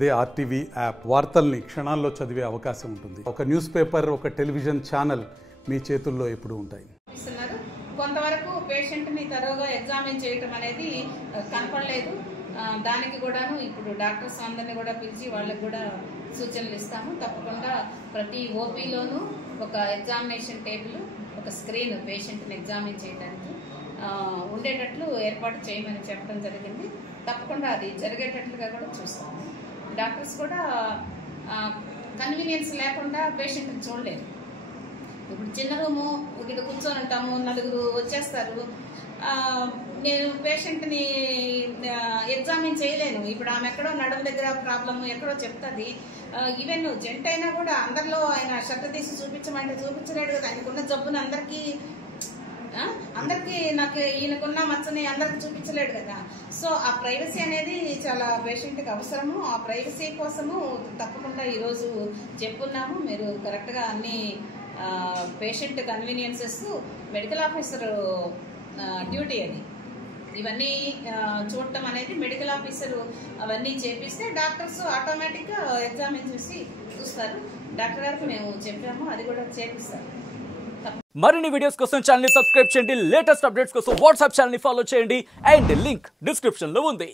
అదే RTV app వార్తల్ని క్షణాల్లో చదివే అవకాశం ఉంటుంది. ఒక న్యూస్ పేపర్, ఒక టెలివిజన్ ఛానల్ మీ చేతుల్లో ఎప్పుడూ ఉంటాయి. కొంతవరకు పేషెంట్ని తరోగా ఎగ్జామిన్ చేయటం అనేది కనపడలేదు. దానికి కూడాను ఇప్పుడు డాక్టర్స్ అందరినీ కూడా పిలిచి వాళ్ళకి కూడా సూచనలు ఇస్తాము. తప్పకుండా ప్రతి ఓపీలోనూ ఒక ఎగ్జామినేషన్ టేబుల్, ఒక స్క్రీన్ పేషెంట్ని ఎగ్జామిన్ చేయడానికి ఉండేటట్లు ఏర్పాటు చేయమని చెప్పడం జరిగింది. తప్పకుండా అది జరిగేటట్లుగా కూడా చూస్తాము. డాక్టర్స్ కూడా కన్వీనియన్స్ లేకుండా పేషెంట్ని చూడలేరు. ఇప్పుడు చిన్న రూము ఇక్కడ కూర్చొని ఉంటాము, నలుగురు వచ్చేస్తారు. నేను పేషెంట్ని ఎగ్జామిన్ చేయలేను. ఇప్పుడు ఆమె ఎక్కడో నడుము దగ్గర ప్రాబ్లమ్ ఎక్కడో చెప్తుంది. ఈవెన్ జెంట్ అయినా కూడా అందరిలో ఆయన షర్ట్ తీసి చూపించమంటే చూపించలేడు కదా. ఆయనకున్న జబ్బును అందరికీ నాకు ఈయనకున్న మచ్చని అందరికి చూపించలేడు కదా. సో ఆ ప్రైవసీ అనేది చాలా పేషెంట్కి అవసరము. ఆ ప్రైవసీ కోసము తప్పకుండా ఈరోజు చెప్పున్నాము. మీరు కరెక్ట్గా అన్ని patient conveniences medical officer duty అది. ఇవన్నీ చూడటం అనేది మెడికల్ ఆఫీసర్ అవన్నీ చేపిస్తే డాక్టర్స్ ఆటోమేటిక్గా ఎగ్జామిన్ చేసి చూస్తారు. డాక్టర్ గారికి మేము చెప్పాము, అది కూడా చేపిస్తారు. మరిన్ని వీడియోస్ కోసం ఛానల్ ని సబ్స్క్రైబ్ చేయండి. లేటెస్ట్ అప్డేట్స్ కోసం వాట్సాప్ ఛానల్ ని ఫాలో చేయండి. అండ్ లింక్ డిస్క్రిప్షన్ లో ఉంది.